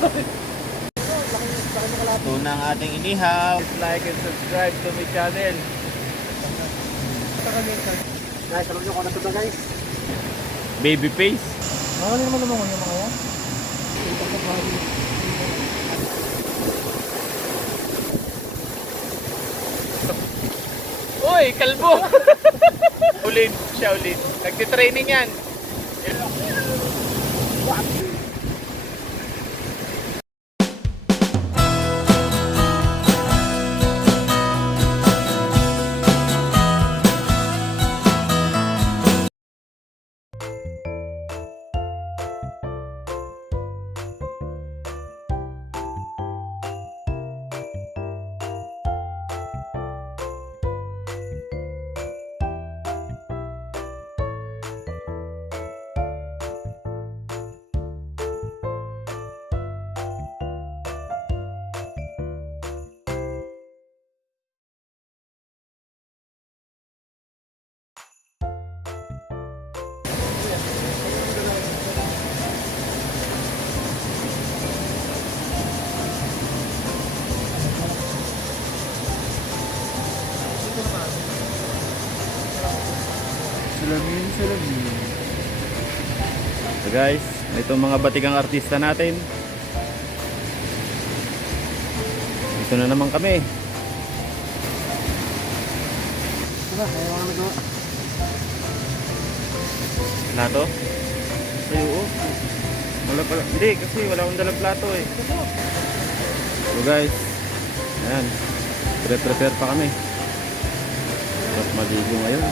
Ito na ang ating inihaw. Please like and subscribe to my channel. Guys, alam nyo kung ano ito guys? Baby face. Ano naman naman yung mga yan? Uy, kalbo! Ulit siya ulit. Nagtitraining yan. Salamin. So guys, ito mga batigang artista natin. Ito na naman kami. Diba? Kaya mga nagawa. Plato? Ay, oo. Wala pala. Hindi, kasi wala akong dalang plato eh. So guys, ayan. Prepare pa kami. At maligo ngayon.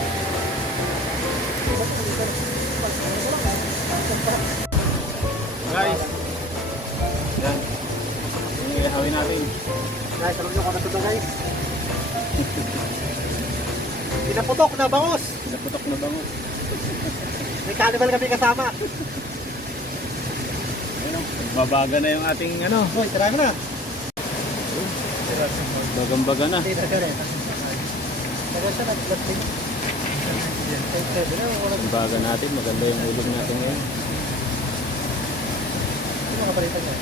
Guys, yan. Ilahawin natin. Guys, alam nyo kung ano ito guys? Pinaputok na bangus! Pinaputok na bango. May carnival kami kasama. Babaga na yung ating ano. Hoy, try mo na. Bagang-baga na. Hindi na rin. Tagal siya nag-plastic. Ang baga natin, maganda yung ulog natin ngayon. Ano mga palitan niya?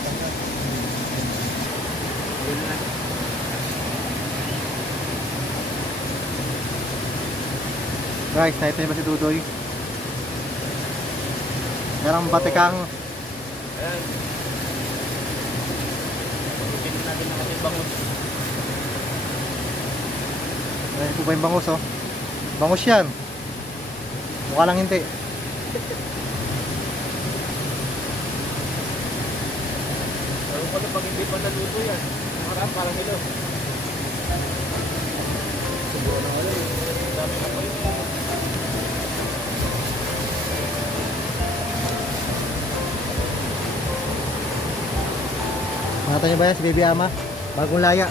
Guys, naito ba si Dudoy? Merang batikang. Ayan. Pagkitin natin ang ating bangus. Ayan po ba yung bangus oh? Bangus yan. Mukha lang hindi. Pero pala pag hindi pa naluto yan, marami parang ilo. Siguro na wala eh. Dami na pa yun. Nakita niyo ba yan si Baby Ama? Bagong laya.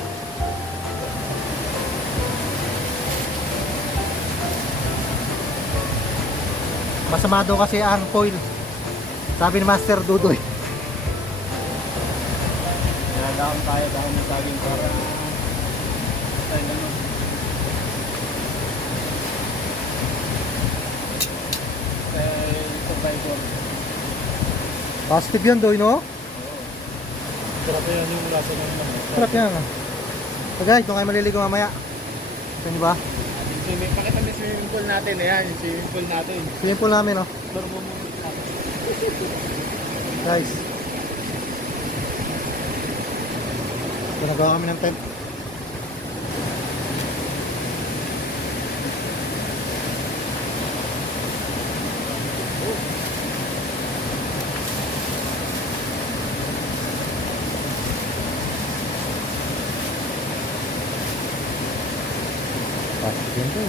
Masama daw kasi ang foil. Sabi ni Master Dudoy. Nagdaan tayo dahil ng saging para tayo naman. Survivor. Positive yan Doy, no? Sarap yan yung lasa ng naman. Sarap yan. So guys, kung kayo maliligo mamaya. Ito niyo ba? Pakita mo yung swimming pool natin. Ayan, yung swimming pool natin. Swimming pool namin, no? Turbo mo natin. Guys. Ito nagawa kami ng tent. Yan po.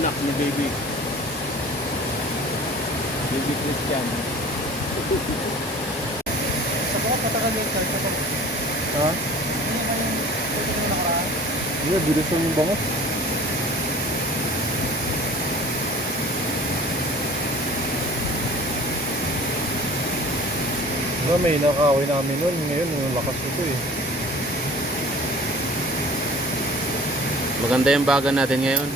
Anak ni baby. Baby Christian. Sa bukas matagal yung church ako. Ha? Iya, bilis yung bangus. May nakawin namin nun. Ngayon, yung lakas ito eh. Maganda yung baga natin ngayon.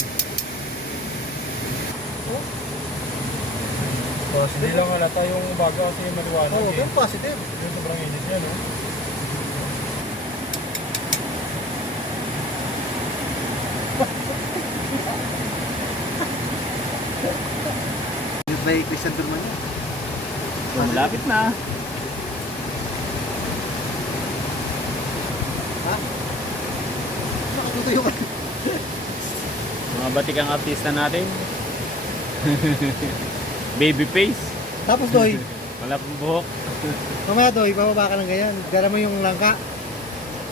Positive. Hindi lang halata yung baga kasi maliwanag. Oo, eh. pero positive. Yung sobrang init yan, no? May Christian Durman yan. So, malapit na. Ha? Nakatutuyo ka. Mga batikang artista natin. Baby face. Tapos Doy, Wala pong buhok. mamaya Doy, bababa ka ng ganyan. Dala mo yung langka.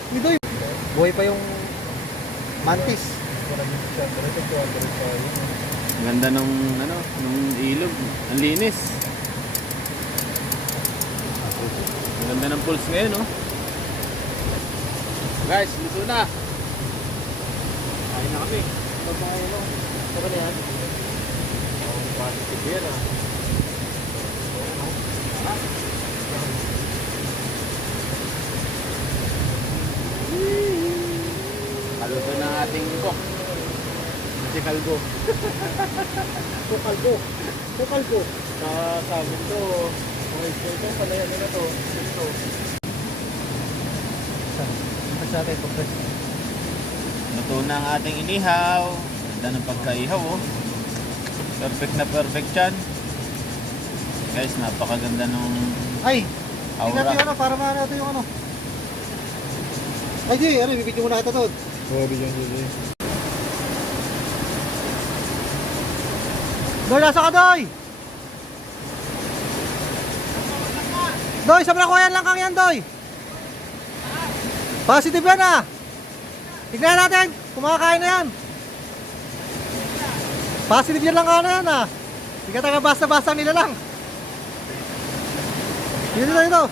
Hindi Doy. Buhay pa yung mantis. Parang yung siya, diretso ko, diretso tayo. Ang ganda nung ilog. Ang linis. Ang ganda ng pulse ngayon, no? Guys, luto na. Kain na kami. Babae no. Saka na yan. Positive yan, ah. Kaluto ng ating cook. Si Kalbo. Kukalbo. Kukalbo. Sabi to, mga ito, palayan nila to. Ito. Saan sa atin, compress. Luto na ang ating inihaw. Ganda ng pagkaihaw, oh. Perfect na perfect yan. Guys, napakaganda nung Ay! Tingnan natin yung aura. ano, para maano natin yung ano. Ay di, ano, bibigyan mo na kita to. Oo, bigyan ko dyan. Doy, nasa ka Doy! Doy, sa ko yan lang kang yan Doy! Positive yan ah! Tignan natin, kumakain na yan! Positive yan lang ka na yan ah! Hindi ka taga basta-basta nila lang! Dito dito!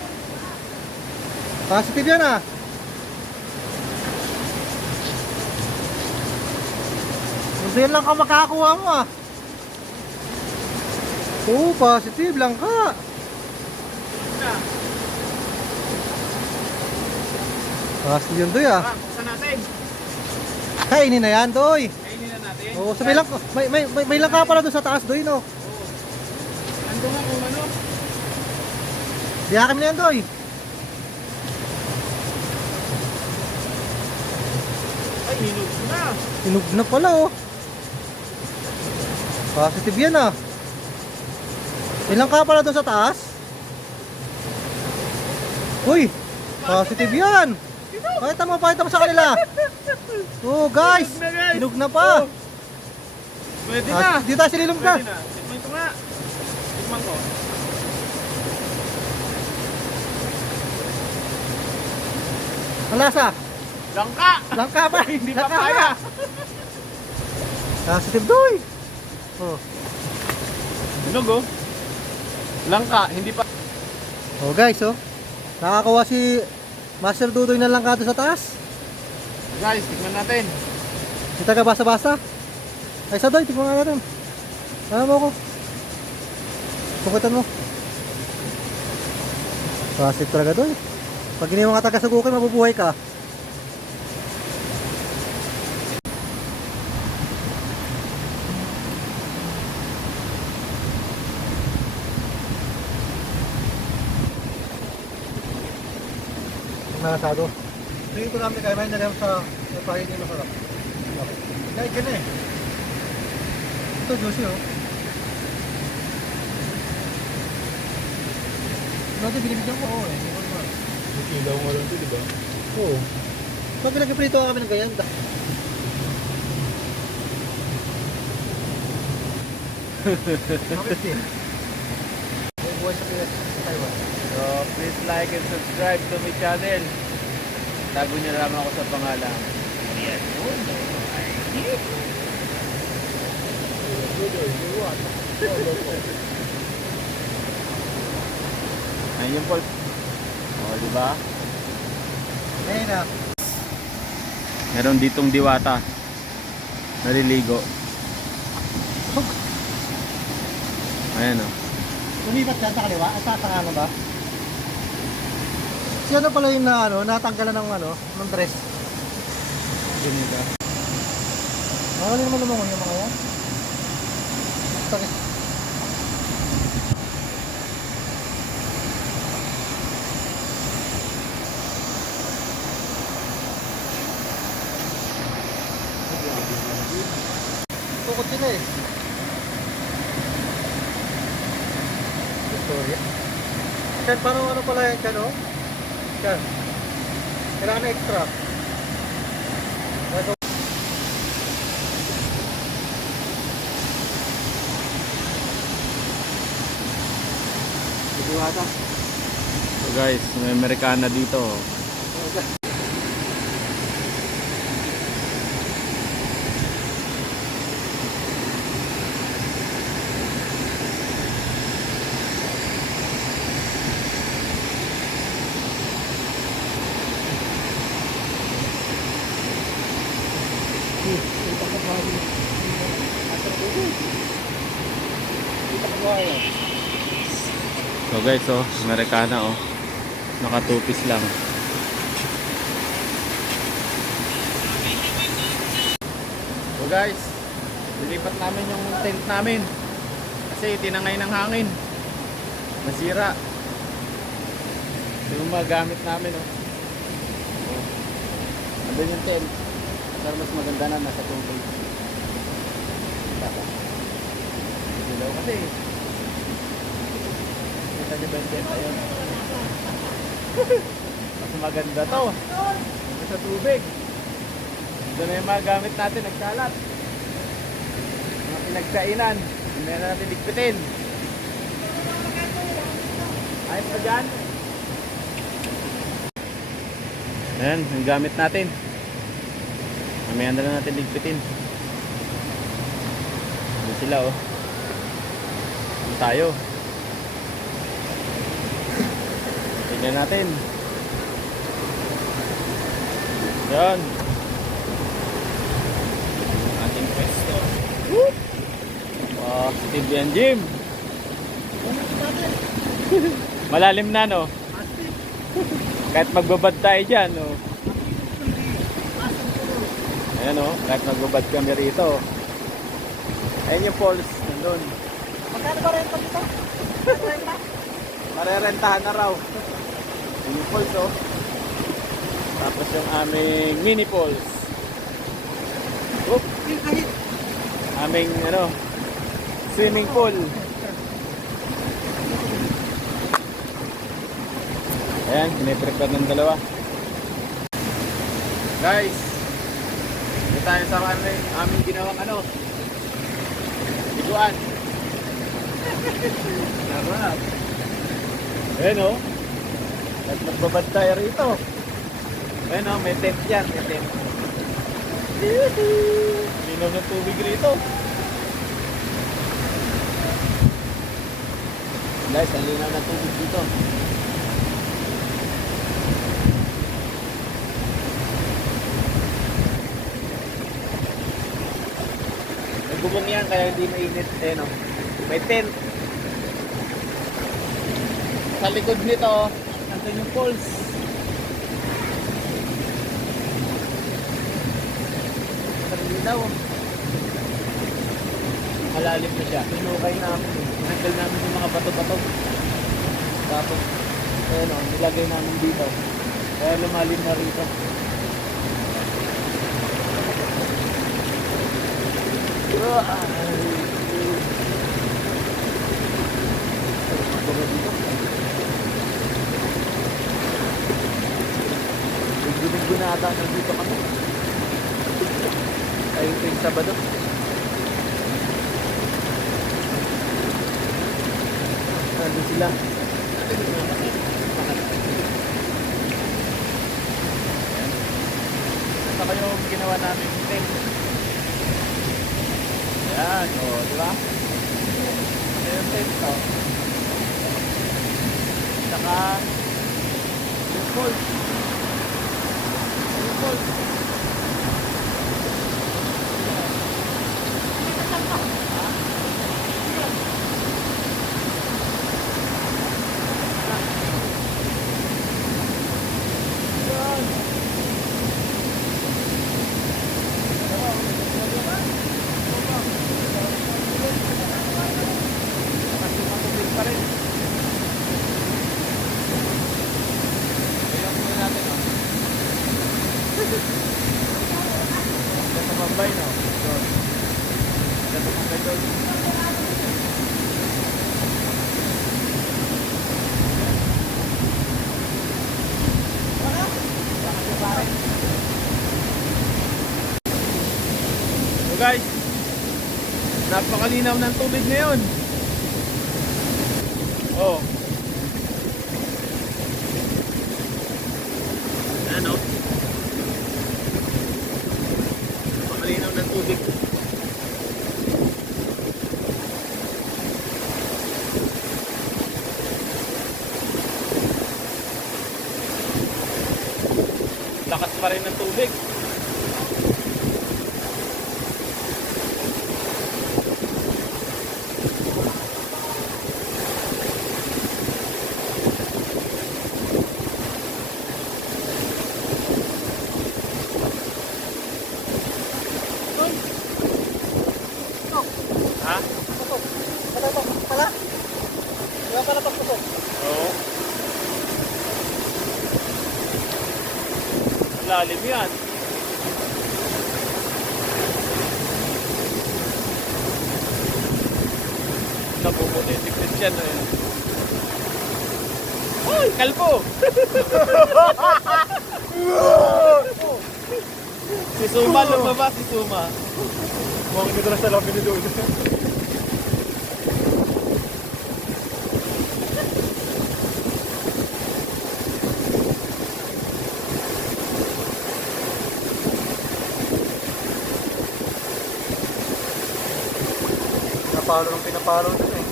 Positive yan ah! Hindi yan lang ka makakakuha mo ah! Oo, positive lang ka! Positive yun Doy ah! Buksan natin. Kainin na yan Doy! Kainin na natin. Oo, sa may langka pala doon sa taas Doy no? Ando nga kung ano. Diyakin mo na yan Doy! Ay, hinog na. Hinog na pala oh! Positive yan ah! May langka pala doon sa taas? Uy! Positive yan! Pakita mo sa kanila! Oh guys! Hinog na pa! Pwede Ah, dito tayo sililong na! Pwede na. Tikman ko nga. Tikman ko. Ang lasa! Langka! Langka pa! Hindi pa Langka kaya. Positive Doy! Oh. Hinog, oh. Langka, hindi pa. Oh guys oh! Nakakuha si Master Dudoy ng langka doon sa taas! Guys, tikman natin. Hindi taga basa-basa. Ay sa Doy, tignan nga natin. Ano mo ko? Sukutan mo. Positive talaga Doy. Pag hindi mo nga taga sugukin, mabubuhay ka. Nakasado. Tingin ko namin kayo, may nalem sa pahin yung masarap. Dahil ka na eh. Ito juicy oh. Dati binibigyan ko oh eh. May kilaw nga lang ito, di ba? Oo. So pinagpiprito kami ng ganyan. Bakit din? May buhay sa Pinas sa Taiwan. So, please like and subscribe to my channel. Tago niyo na lamang ako sa pangalan. Yes. Ayun yung Paul. O, di ba? Ayun na. Meron ditong diwata. Naliligo. Ayan o. Lumipat ka sa kaliwa? At sa kanan ba? Si ano pala yung na, ano, natanggalan ng, ano, ng dress? Ganyan ka. Nakakali naman lumangon yung mga yan. Takit. eh. Victoria. Yan, paano ano pala yan dyan, oh? Yan. Kailangan na extra. Ito. Diwata. So guys, may Amerikana dito. So guys, oh, Amerikana oh. Naka 2 piece lang. So guys, lilipat namin yung tent namin. Kasi tinangay ng hangin. Nasira. Ito yung mga gamit namin oh. Oh. Andun yung tent. Pero mas maganda na nasa tubig. Dilaw kasi. Kita niyo ba yung tent? Ayun. Mas maganda to. Sa tubig. Ito na yung mga gamit natin. Nagkalat. Mga pinagkainan. Hindi na natin ligpitin. Ayos pa dyan. Ayan, yung gamit natin. Mamaya na lang natin ligpitin. Ano sila oh. Ano tayo? Tignan natin. Yan. Ating pwesto. Positive yan, Jim. Malalim na, no? Kahit magbabad tayo dyan, no? Ayan, no? Kahit magbabad kami rito. Ayan yung falls, nandun. Magkano ba renta dito? Marerentahan na raw. Ayan yung falls, oh. Tapos yung aming mini falls. Oop! Aming, ano, swimming pool. Ayan, piniprepare ng dalawa. Guys, ito tayo sa aming ginawang ano, liguan. Sarap. Ayan o. At magbabad tayo rito. Ayan o, may tent yan. May tent. Linaw ng tubig rito. Guys, ang linaw ng tubig dito. May gubong yan kaya hindi mainit. Ayan o. May tent. Sa likod nito, nandun yung falls. Ang linaw. Malalim na siya. Pinukay namin. Pinanggal namin yung mga bato-bato. Tapos, ayan o, nilagay namin dito. Kaya lumalim na rito. Linggo na ata nandito kami. Ay, ito yung Sabado. Nandun sila. Ito kayo yung ginawa namin yung tent. Yan, o, di ba? Ito yung tent to. Saka yung falls. Yung falls. Ganda Mambay, no? So, ganda Napakalinaw ng tubig ngayon. Oh. Ano? Napakalinaw ng tubig. Lakas pa rin ng tubig. Ha? Putok. Pala? Kaya pala pagputok. Oo. Lalim yan. Napuputi si Christian na yun. Hoy, kalbo! Si Suma, lumabas si Suma. Mukhang nagdala sa labi ni Dodo. Pinapalo ng pinapalo dun eh.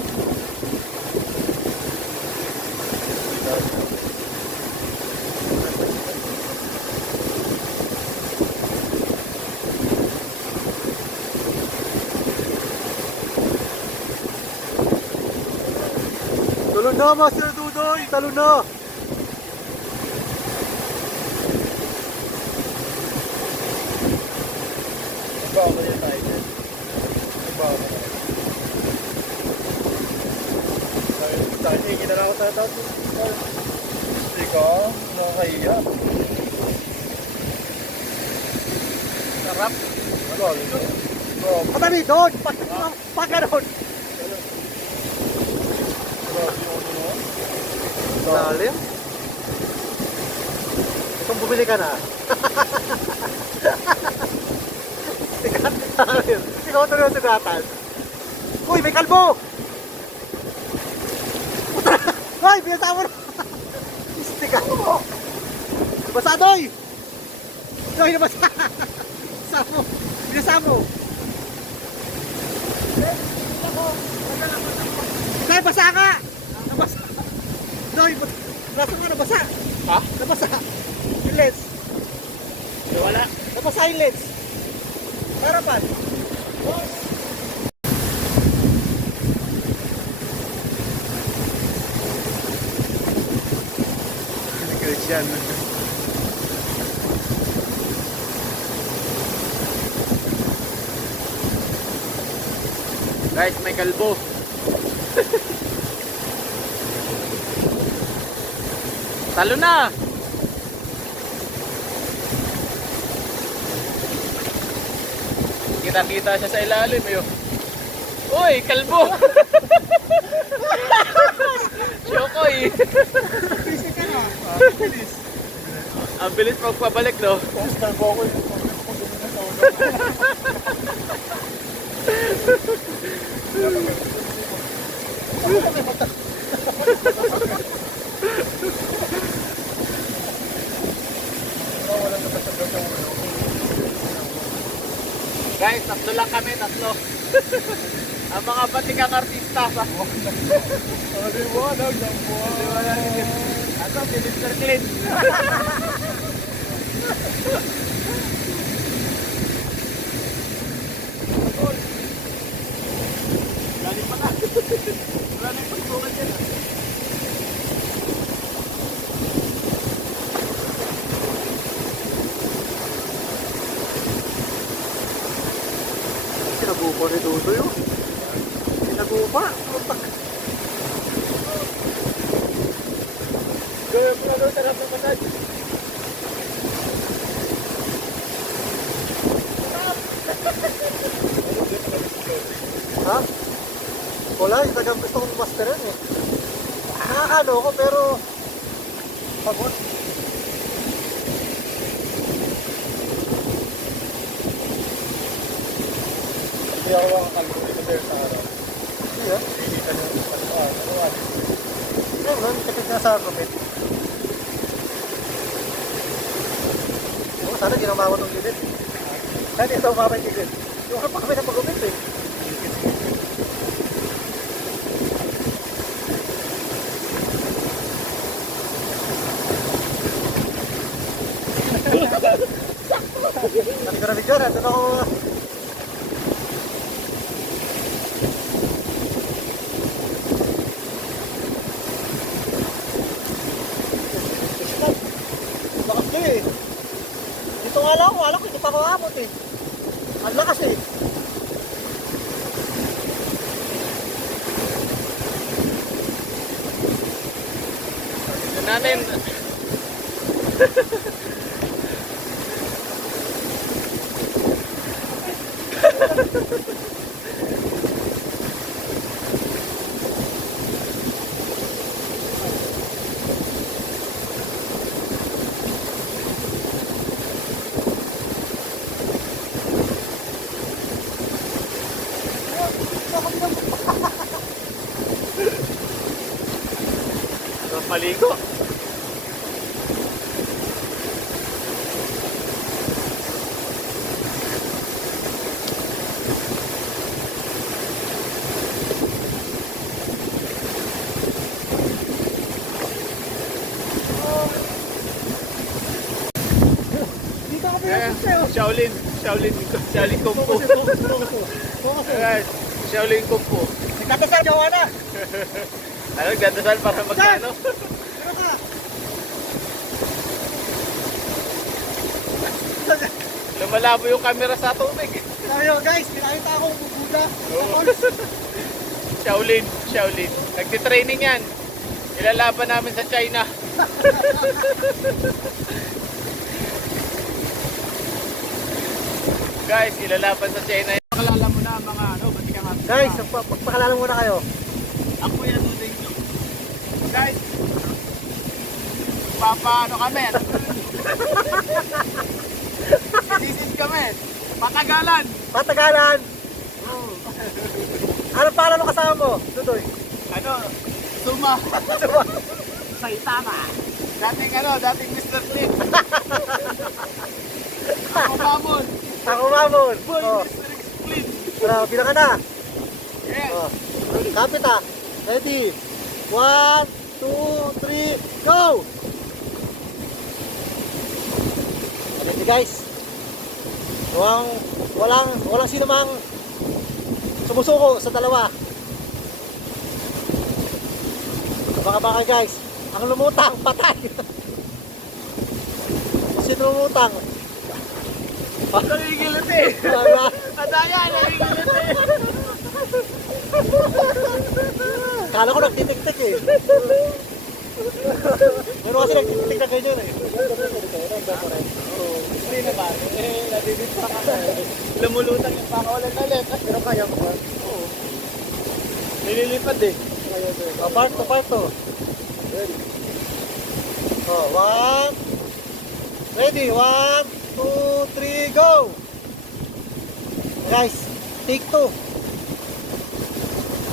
Talon na, Master Dudoy! Talon na! Nagbawa yan tayo dyan. Nagbawa na. Tayo, hingin na lang ako sa tapos. Hindi ka, nakakahiya. Sarap. Ano, ano? Patali doon! Pag ganon! Lalim? Kung bumili ka na. Ikaw tuloy ang tugatan. Uy, may kalbo! Hoy, binasa mo na! Istika mo! Basa, Doy! Doy, nabasa! Binasa mo! Binasa mo! Doy, basa ka! Nabasa! Doy, nasa mo nabasa! Ha? Nabasa! Yung lens! Wala. Nabasa yung lens! Harapan! Si Christian. Guys, may kalbo. Talo na! Kita-kita siya sa ilalim yun. Uy, kalbo! Shokoy! Busy ka na! Bilis. Ang bilis magpabalik, no? Tapos kalbo ko yung pagdumi ng tawag. Wala na kasagad sa ulo. Guys, tatlo lang kami, tatlo. Ang mga batikang artista sa Aliwanag ng buwan. Ano, si Mr. Clint. Lalim pa na. Wala na yung pagbukan dyan. Sinagupa ni Dudo yun. Sinagupa. Gawin mo na doon, sarap ng masad. Ha? Wala, yung tagang gusto kong masteran eh. Nakakano ko pero pagod. Hindi ako makakalbo. sir sa araw. Hindi yun. Hindi ka nung ano. Ngayon, nun, kapit na sa gumit. Oo, sana di na umabot ng gilid. Sana di na umabot ng gilid. Yung pa kami na pag-gumit eh. Sabi ko na video na, doon ako... Lakas ko eh. Dito nga lang ako, alam ko, hindi pa ako abot eh. Ang lakas eh. Nanin. Paligo. Dito ako Shaolin Kung Fu. Guys, Shaolin Kung Fu. Nagtatasal, gawa na. Ano, nagdadasal para magkano? Ano ka? Lumalabo yung camera sa tubig. Tayo guys, pinakita akong bubuda. Shaolin. Nagtitraining yan. Ilalaban namin sa China. Guys, ilalaban sa China. Pakalala mo na mga ano, ba't ka nga? Guys, pagpakilala muna kayo. Ako yan ulit nyo. Guys, papaano kami? Sisis kami. Patagalan. Patagalan. Ano pala nung kasama mo? Dudoy. Ano? Suma. Saitama. Dating Mr. Flip. Ako mamon. Ako mamon. Boy, Oh. Mr. Split. Pero bilang ka na. Yes. Oh. Kapit ah. Ready. 1, 2, 3, go! Ready guys. Walang sino mang sumusuko sa dalawa. Baka guys. Ang lumutang, patay. Sino lumutang? Nangigilit eh. Wala. Adaya, nangigilit eh. Kala ko nagtitik-tik eh. Meron kasi nagtitik na ganyan eh. Hindi naman. Nadidit pa ka. Lumulutang yung pakawalan ulit. Pero kaya mo ba? Oo. Nililipad eh. Part to. Oh, 1. Ready, 1, 2, 3, go! Guys, take 2.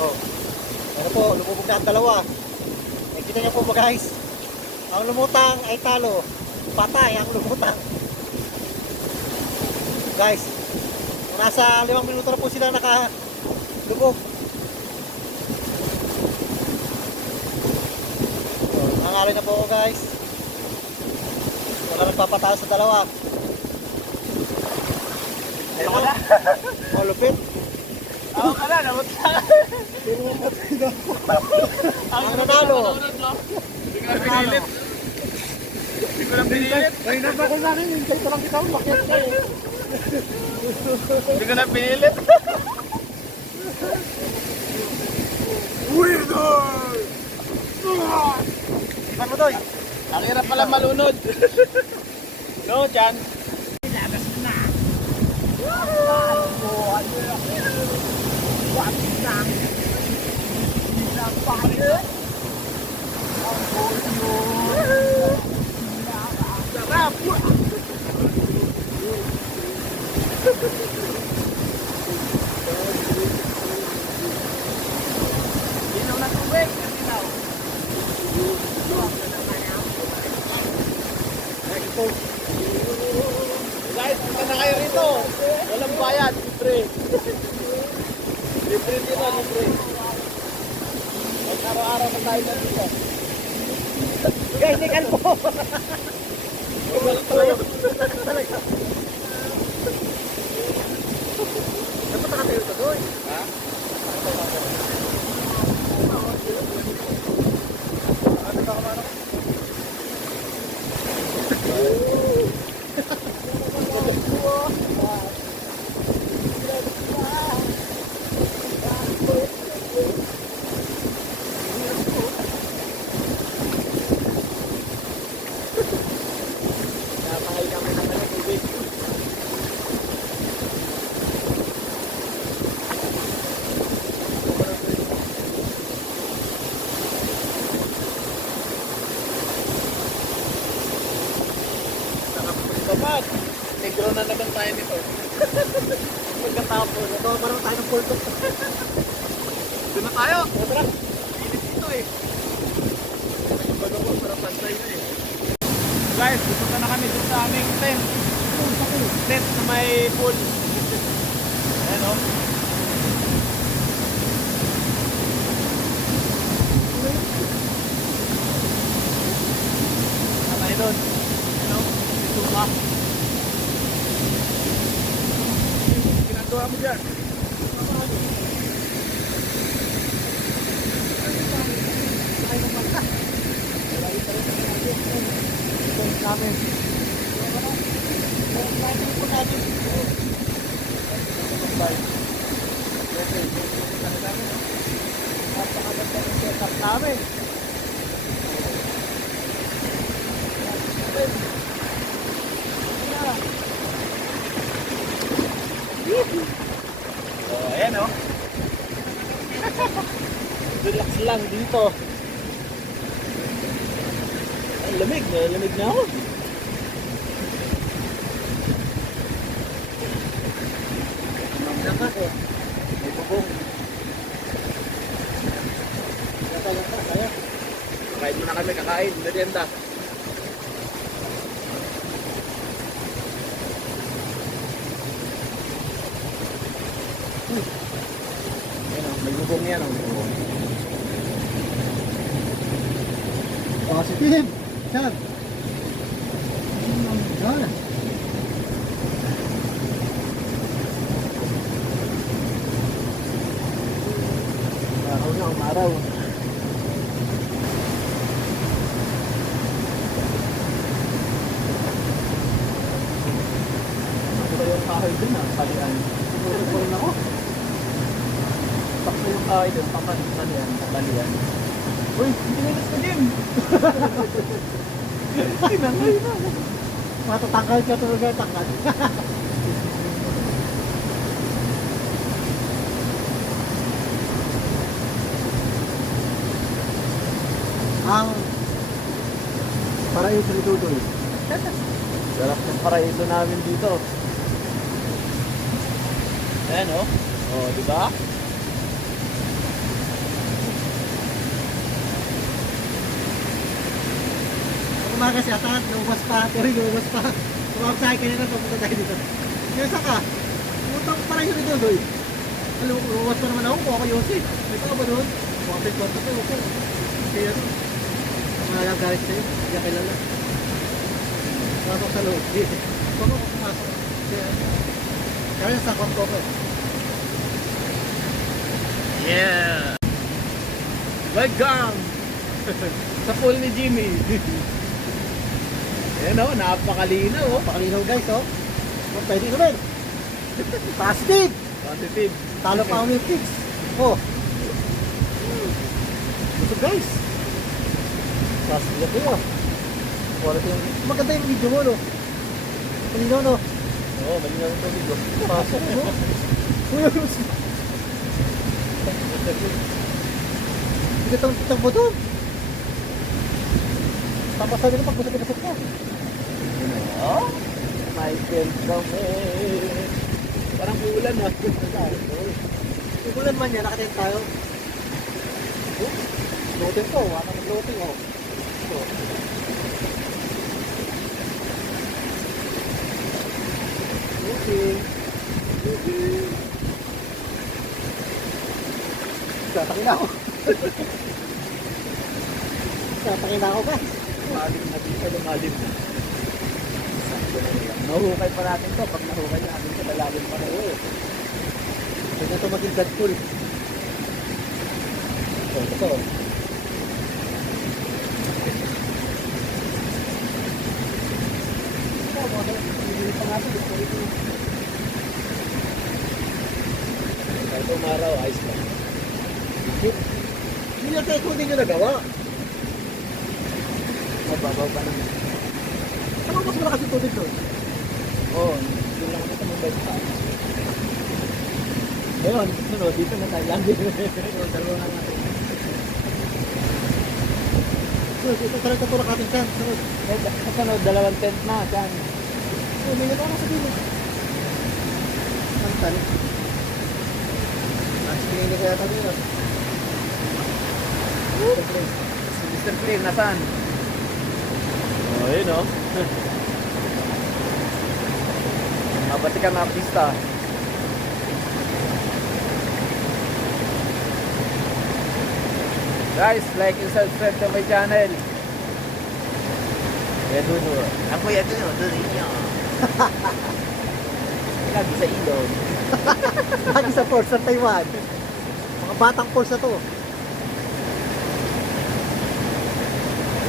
Oh. Ano po, lumubog na ang dalawa. Nakikita niyo po ba guys? Ang lumutang ay talo. Patay ang lumutang. Guys, nasa 5 minuto na po sila nakalubog. Nangalay na po ako guys. Wala nagpapatalo sa dalawa. Ako na. Oh, lupit. Ako ka na. Namunta. Ang nanalo. Hindi ko na pinilit. Hindi ko na pinilit. Ay, nabako na rin. Hintay ko lang kita. Makit ka eh. Hindi ko na pinilit. Winner! Ipan mo doy. Ang hirap pala malunod. No, Chan. po. Guys, punta na kayo rito. Walang bayad, libre. Libre dito, libre. Araw-araw na tayo na dito. Guys, ikan po. Walang tayo. Dapat nakatayo ito doon. Ha? Napakay kami ng tubig. Kapat, negro na naman tayo nito. Pagkatapos, ito parang tayo ng pulto. Doon na tayo. O, tara. Init dito eh. Nagbago ko para pantay na eh. Guys, pupunta na kami dito sa aming tent. Tent na may pool. Ayan o. Tayo doon. Ayan o. Dito ka. Ginagawa mo dyan. Namin. Namin. Oh, ayan o. Relax lang dito. Ay, lamig na ako. Nakas eh. May bubong. Kaya. Kakain muna kami, kakain. Merienda. Ayan o, may bubong yan o. May bubong. Positive. Yan. Yan. Araw na, umaraw. Ano ba yung kahoy dun ah? Palian. Tulog pa rin ako. Takbo yung kahoy dun. Palian. Palian. Uy, hindi na sa gym. Tinangay na. Matatangkal ka talaga, tangkal. Ang paraiso ni Tutoy. Sarap ng paraiso namin dito. Ayan o. Oh, di ba? Umaga siya, tangat, lumabas pa, pero lumabas pa. Tumawag sa akin kanina, papunta tayo dito. Kaya saka, putang paraiso ni Tutoy. Alam mo, lumabas pa naman ako, kung ako Yossi. May tao ba doon? Mga pinkwanta ko, okay. Kaya ano, malagalit sa'yo, hindi ka kilala. Pasok sa loob, di. Kung ako pumasok, kaya sa kwarto ko. Yeah! Welcome! Sa pool ni Jimmy. Ayan o, napakalinaw o. Pakalinaw guys, oh. Oh, pwede naman. Positive! Positive. Talo pa kami yung fix. Oh. Ito guys. Positive ito yun. Quality yung... Maganda yung video mo, no? Malinaw, no? Oo, malinaw ito video. Pasok mo. Hindi ka tang mo doon. Tapos sabi na pag-busag-busag ka. Oh, Michael kami. Parang ulan ah. Igulan man yan, nakatin tayo. Oh, floating to, wala mag-floating, oh. Pakina ako. Pakina ako guys. Malim na dito, lumalim na. Nahuhukay pa natin to. Pag nahuhukay natin sa dalalim pa na yun. Huwag na ito maging Deadpool. Ito. Ito umaraw, ayos pa. Hindi na tayo kung hindi nyo nagawa. Mababaw pa naman. Ano mas malakas yung tubig doon? Oo, yun lang ito mong best pa. Ngayon, sunod, dito na tayo lang. Dalawa lang natin. Ito talaga ito nakating dyan. Sunod. Kasunod, dalawang tent na, dyan. May nagawa na sa dito. Ang tali. Tingin na kaya tayo dito. Si Mr. Clean, nasaan? Oh, yun oh. Mabati ka na pista. Guys, like and subscribe to my channel. Kuya Duno. Ang Kuya Duno, Duno niyo. Lagi sa ilog. Lagi sa force ng Taiwan. Mga batang force na to.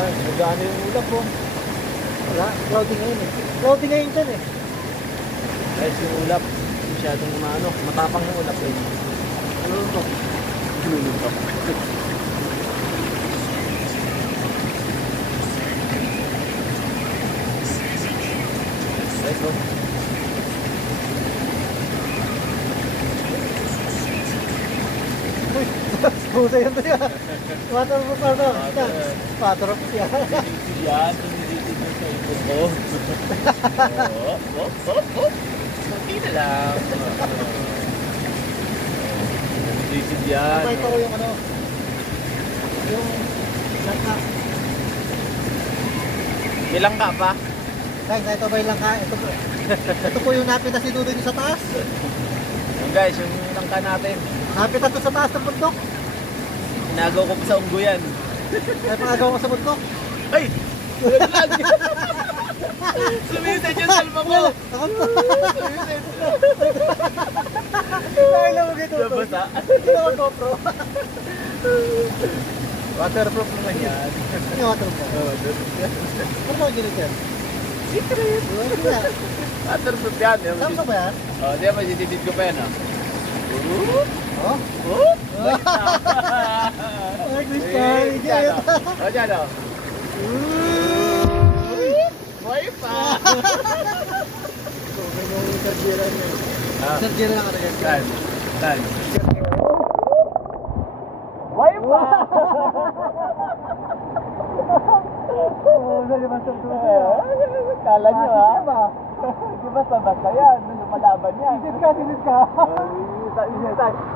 Ay, magano yung ulap po. Wala, cloudy ngayon eh. Cloudy ngayon dyan eh. Guys, yung ulap, masyadong matapang yung ulap eh. Ano to? Luluntok. Let's go. Busa yun to yan. Waterproof pa to. Waterproof yan. Yan, tumitigil mo sa ito ko. Oh. Kunti na lang. Tumitigil yan. Nakita ko yung ano. Yung langka. Ilang ka pa? Guys, ito ba yung langka? Ito po yung napita si Dudoy sa taas. Yung guys, yung langka natin. Napita to sa taas ng bundok. Inagaw ko pa sa unggoyan. Ay, pangagawa ko sa bundok. Ay! Naglag! Sumisid yung salma ko! Sumisid! Ay, lang mo gito. Nabasa. Hindi naman GoPro. Waterproof naman yan. Ano yung waterproof? Ano ba ginit yan? Secret! Waterproof yan. Samsung ba yan? Oh, di ba masititid ko pa yan ah. Oh? Oh! Ay, Crystal. Igit. O, dyan o. Boy pa! Okay, yung sarjera niya. Ah. Sarjera lang ano yan. Tan. Boy pa! Oo, dali ba sa Kala nyo ha? Di ba basta yan? Lumalaban yan. Isit ka, isit ka.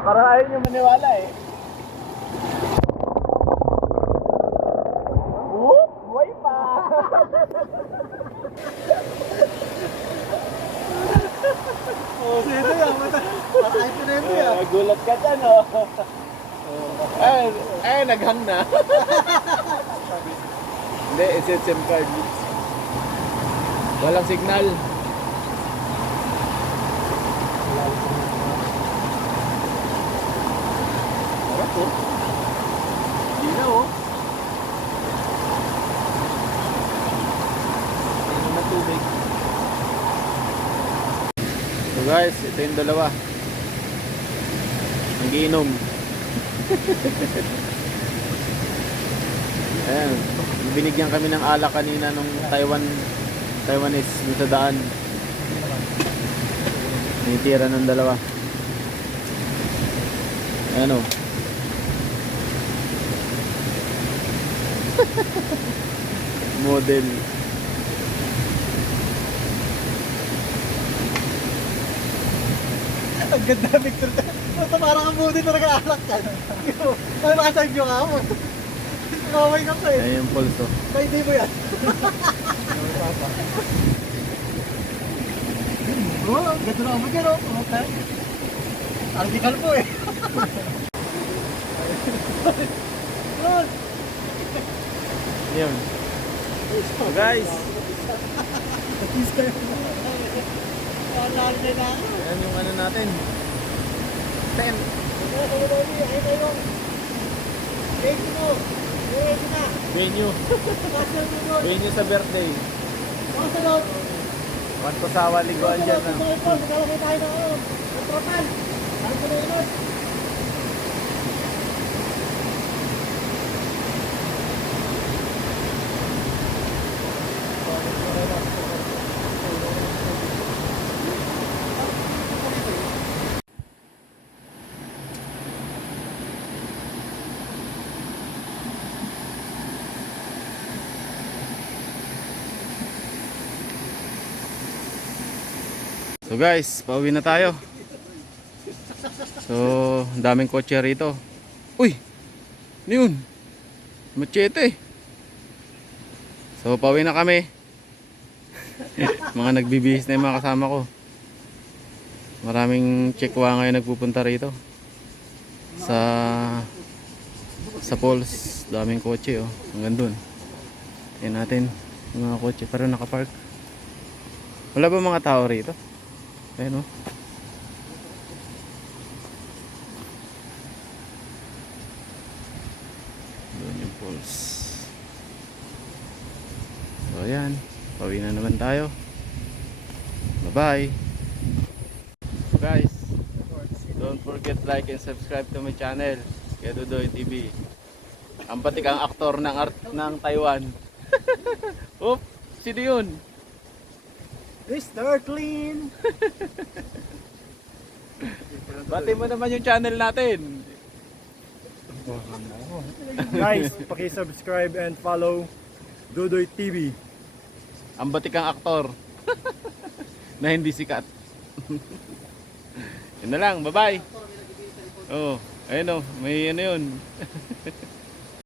Para ayaw nyo maniwala eh. Whoop! Boy pa! Oo, sino yan? Patay ko na yun yan. Gulat ka dyan oh. Naghang na. Hindi, SSM card. Walang signal. Harap oh. Hindi na oh. Hindi naman tubig. So guys, ito yung dalawa. Nagiinom. Ayan, binigyan kami ng alak kanina nung Taiwanese dun sa daan. Nitira ng dalawa. Ayan o. Model. Ang ganda, Victor. Basta parang ang buti na nag-aalak ka. Ay, makasave nyo ka mo. Kumaway ka pa eh. Ayan yung pulso. Ay, hindi mo yan. Oo, ganda na ako dyan, oh. Okay. Article po eh. Yun! Yun. So guys, Wala na ako. ayan yung ano natin. Tent. Ayun tayo. Ready mo. Ready na. Venue. Kasya mo doon. Venue sa birthday. Kasunod. Pantosawa liguan dyan. Ah. Maglalagay tayo ng ano. Ng tropan. Saan ko na yun? So guys, pauwi na tayo. So, ang daming kotse rito. Uy! Ano yun? Machete. So, pauwi na kami. Mga nagbibihis na yung mga kasama ko. Maraming chekwa ngayon nagpupunta rito. Sa falls, daming kotse oh. Hanggang dun. Yan natin yung mga kotse pero nakapark. Wala ba mga tao rito? Ayun oh. Doon yung falls. So ayan, pauwi na naman tayo. Bye bye. Guys, don't forget like and subscribe to my channel, Kedudoy TV. Ang batik ang aktor ng art ng Taiwan. Oop, sino yun? Mr. Clean. Bati mo naman yung channel natin. Guys, paki-subscribe and follow Dudoy TV. Ang batik ang aktor na hindi sikat. Yun na lang, bye bye. Oh, ayun oh, may ano yun.